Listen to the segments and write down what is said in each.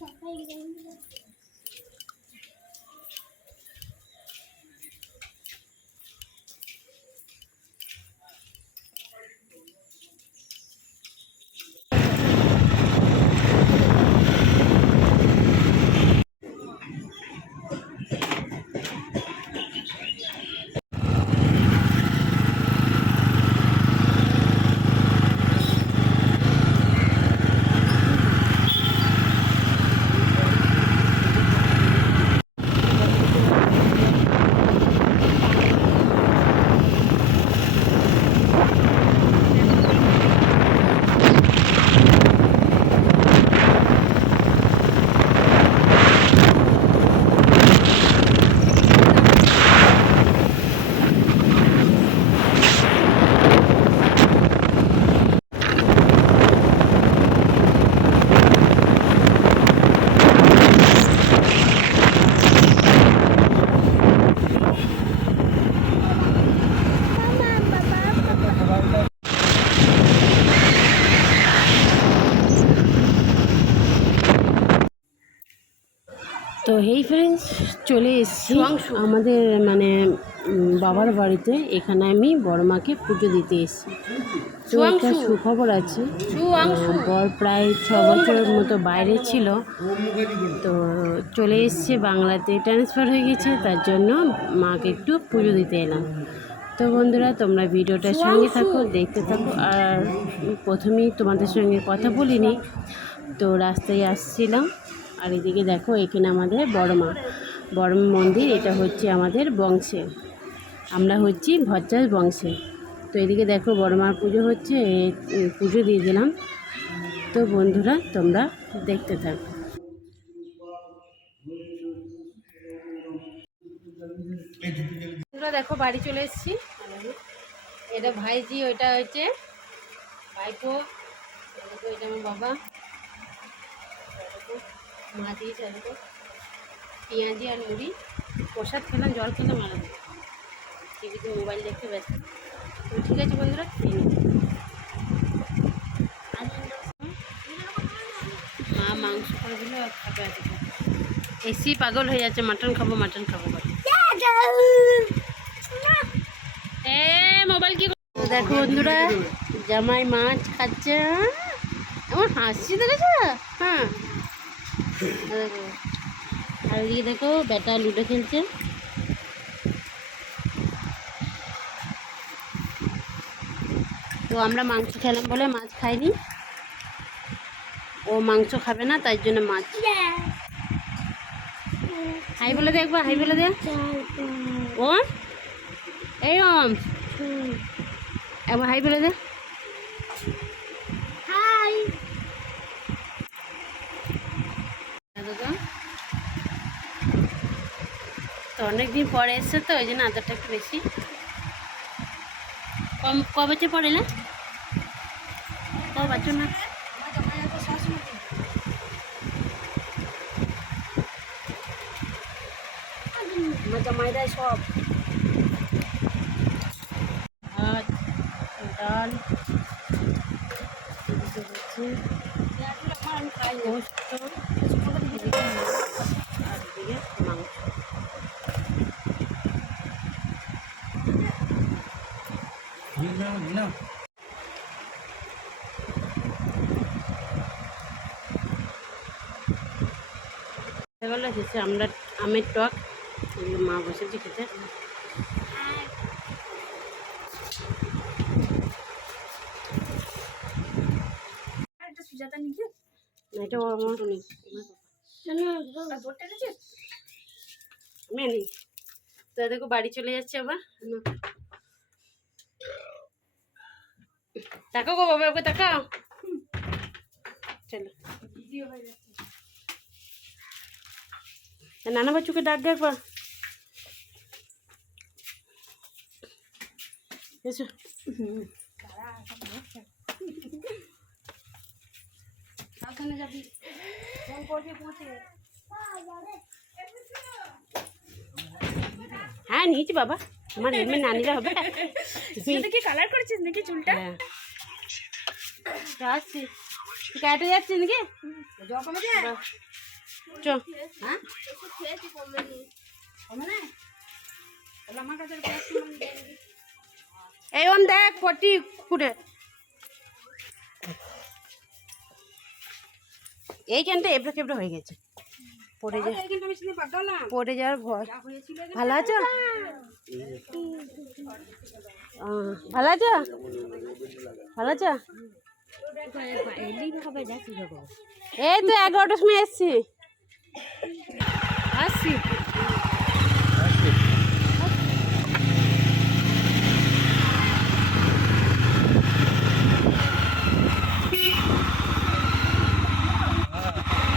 তো হেই ফ্রেন্ডস চলে এসেছি। আমাদের মানে বাবার বাড়িতে। এখানে আমি বড় মাকে পুজো দিতে এসেছি। তো একটা সুখবর আছে। বর প্রায় ছ বছরের মতো বাইরে ছিল। তো চলে এসছে বাংলাতে ট্রান্সফার হয়ে গেছে তার জন্য মাকে একটু পুজো দিতে এলাম। তো বন্ধুরা তোমরা ভিডিওটার সঙ্গে থাকো দেখতে থাকো। আর প্রথমেই তোমাদের সঙ্গে কথা বলিনি। তো রাস্তায় আসছিলাম। আর এদিকে দেখো, এখানে আমাদের বড় মা। বড় মন্দির, এটা হচ্ছে আমাদের বংশে। আমরা হচ্ছি ভজ্জাস বংশে। তো এদিকে দেখো, বড় মার পুজো হচ্ছে পুজো দিয়ে দিলাম। তো বন্ধুরা, তোমরা দেখতে থাকো। বন্ধুরা দেখো, বাড়ি চলে এসেছি। এটা ভাইজি, ওইটা হচ্ছে ভাইপো। এটা আমার বাবা। মা দিয়েছে এদিকে পেঁয়াজি আর মুড়ি। প্রসাদ খেলাম, জল খেলাম আলাদা টিভিতে মোবাইল দেখতে ব্যস্ত। তো ঠিক আছে বন্ধুরা, খেয়ে মা মাংস করে দিল আর খাবে আজকে এসি পাগল হয়ে যাচ্ছে, মাটন খাব মাটন খাব মোবাইল কি দেখো বন্ধুরা, জামাই মাছ খাচ্ছে এমন হাসছি দেখেছ? হ্যাঁ। আর এদিকে দেখো বেটা লুডো খেলছে। তো আমরা মাংস খেলাম বলে মাছ খাইনি। ও মাংস খাবে না, তাই জন্য মাছ। হাই বলে দে একবার, হাই বলে দে। ও, এই একবার হাই বলে দে হাই দাদা তো অনেকদিন পরে এসছে তো, ওই জন্য আদারটা একটু বেশি। কম ক বছর পড়ে না ক বছর না। আমার সব। ভাত, ডাল এদিকে মাছ আর এদিকে মাংস এগুলো হচ্ছে আমরা আমের টক এগুলো মা বসেছে খেতে। না, এটা নেই। আমি নেই তো দেখো বাড়ি চলে যাচ্ছে আবার। না। তাকাও গো বাবা ওকে তাকাও চলো নানা বাচ্চুকে ডাক দেখবা এসো হ্যাঁ নিয়েছি বাবা আমার হেলমেট না নিলে হবে। তুই কি কালার করেছিস নাকি চুলটা? হ্যাঁ। তো আসছি কেটে যাচ্ছে নাকি? চ। হ্যাঁ। এই ওন দেখ পটি খুঁড়ে। এইখানটা এবড়ো কেবড়ো হয়ে গেছে। পড়ে যা। পড়ে যাওয়ার ভয়। ভালো আছো? ভালো আছো? ভালো আছো? এই তো এগারোটার সময় এসছি। আসছি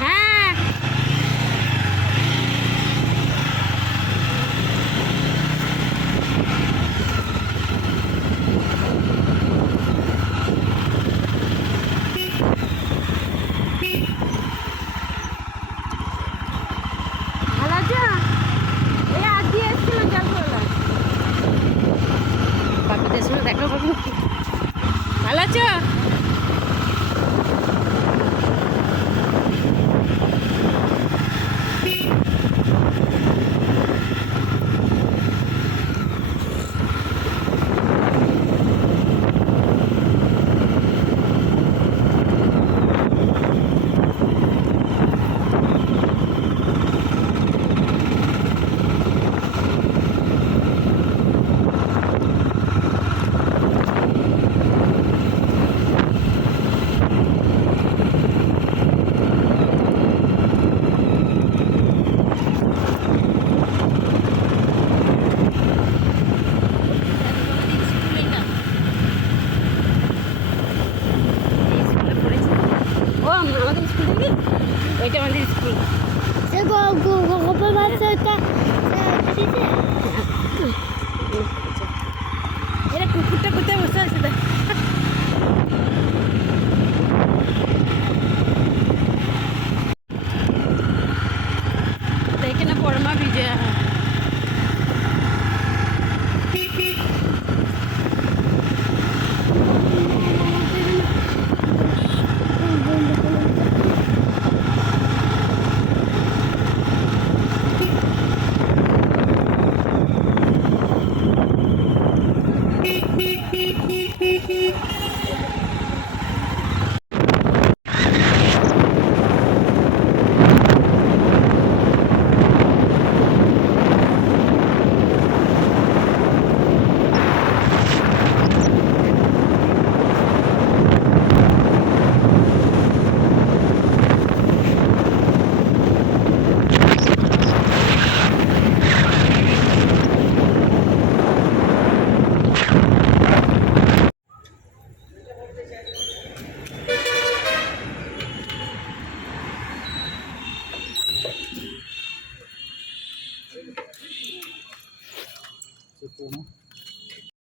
হ্যাঁ ভালো আছো এই আজ দিয়ে এসেছিলাম জলগোলা বাকিদের সঙ্গে দেখা করব ভালো আছো ও আমাদের স্কুল থেকে ওইটা আমাদের স্কুল সে গোপর বাচ্চাটা দিতে এরা